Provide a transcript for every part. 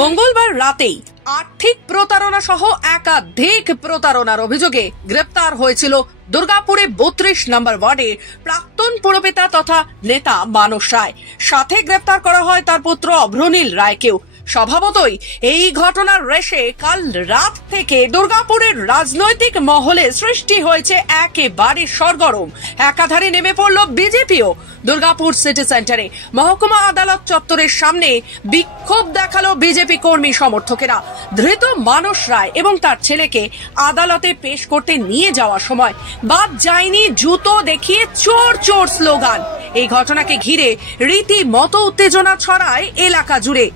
মঙ্গলবার রাতেই আর্থিক প্রতারণা সহ একাধিক প্রতারণার অভিযোগে গ্রেপ্তার হয়েছিল দুর্গাপুরে 32 নম্বর ওয়ার্ডের প্রাক্তন পুরপিতা তথা নেতা মানস রায়। সাথে গ্রেপ্তার করা হয় তার পুত্র অভ্রনীল রায়কেও। স্বভাবতই এই ঘটনার রেশে কাল রাত থেকে দুর্গাপুরের রাজনৈতিক মহলে সৃষ্টি হয়েছে একেবারে সরগরম। একাধারে নেমে পড়ল বিজেপিও। দুর্গাপুর সিটি সেন্টারে মহকুমা আদালত চত্বরের সামনে বিক্ষোভ দেখালো বিজেপি কর্মী সমর্থকেরা। ধৃত মানস রায় এবং তার ছেলেকে আদালতে পেশ করতে নিয়ে যাওয়ার সময় বাদ যায়নি জুতো দেখিয়ে চোর চোর স্লোগান। এই ঘটনাকে ঘিরে রীতিমতো উত্তেজনা ছড়ায় এলাকা জুড়ে।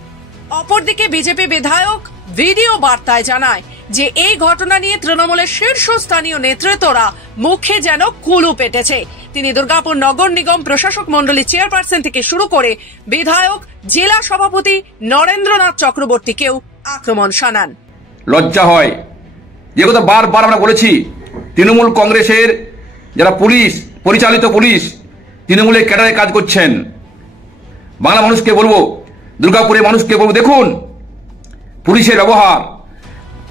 অপরদিকে বিজেপি বিধায়ক ভিডিও বার্তায় জানায় যে এই ঘটনা নিয়ে তৃণমূলের শীর্ষস্থানীয় নেতৃত্বরা মুখে যেন কুলু পেটেছে। তিনি দুর্গাপুর নগর নিগম প্রশাসক মন্ডলী চেয়ারপারসন থেকে শুরু করে বিধায়ক, জেলা সভাপতি নরেন্দ্রনাথ চক্রবর্তীকেও আক্রমণ শানান। লজ্জা হয়, যে কথা বারবার আমরা বলেছি, তৃণমূল কংগ্রেসের যারা পুলিশ পরিচালিত পুলিশ তৃণমূলের ক্যাডারে কাজ করছেন। বাংলা মানুষকে বলবো, দুর্গাপুরের মানুষকে বলবো, দেখুন পুলিশের ব্যবহার,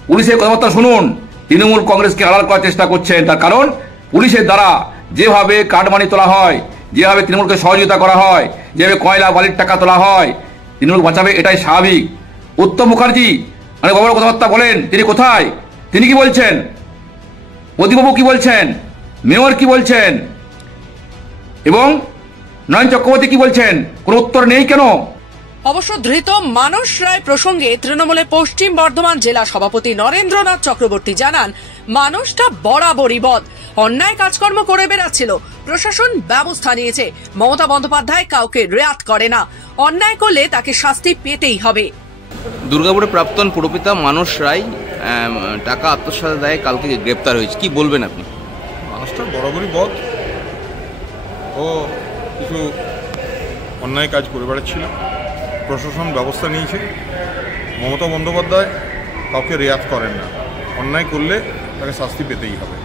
পুলিশের কথাবার্তা শুনুন। তৃণমূল কংগ্রেসকে আড়াল করার চেষ্টা করছেন। তার কারণ পুলিশের দ্বারা যেভাবে কাটমানি তোলা হয়, যেভাবে তৃণমূলকে সহযোগিতা করা হয়, যেভাবে কয়লা বালির টাকা তোলা হয়, তৃণমূল বাঁচাবে এটাই স্বাভাবিক। উত্তম মুখার্জি অনেক বড় কথাবার্তা বলেন, তিনি কোথায়? তিনি কি বলছেন? প্রদীপবাবু কি বলছেন? মেয়র কি বলছেন? এবং নয়ন চক্রবর্তী কি বলছেন? কোনো উত্তর নেই কেন? অবশ্য ধৃত মানস রায় প্রসঙ্গে তৃণমূলের পশ্চিম বর্ধমান জেলা সভাপতি নরেন্দ্রনাথ চক্রবর্তী জানান, মানুষটা বরাবরই বদ, অন্যায় কাজকর্ম করে বেড়াচ্ছিল, প্রশাসন ব্যবস্থা নিয়েছে। মমতা বন্দ্যোপাধ্যায় কাউকে রেয়াত করে না, অন্যায় করলে তাকে শাস্তি পেতেই হবে। দুর্গাপুরের প্রাক্তন পুরপিতা মানস রায় টাকা আত্মসাতের দায়ে কালকে গ্রেপ্তার হয়েছে, কি বলবেন আপনি? মানুষটা বরাবরই বদ, ও কিছু অন্যায় কাজ করে বেড়াচ্ছিল, প্রশাসন ব্যবস্থা নিয়েছে। মমতা বন্দ্যোপাধ্যায় কাউকে রেয়াত করেন না, অন্যায় করলে তাকে শাস্তি পেতেই হবে।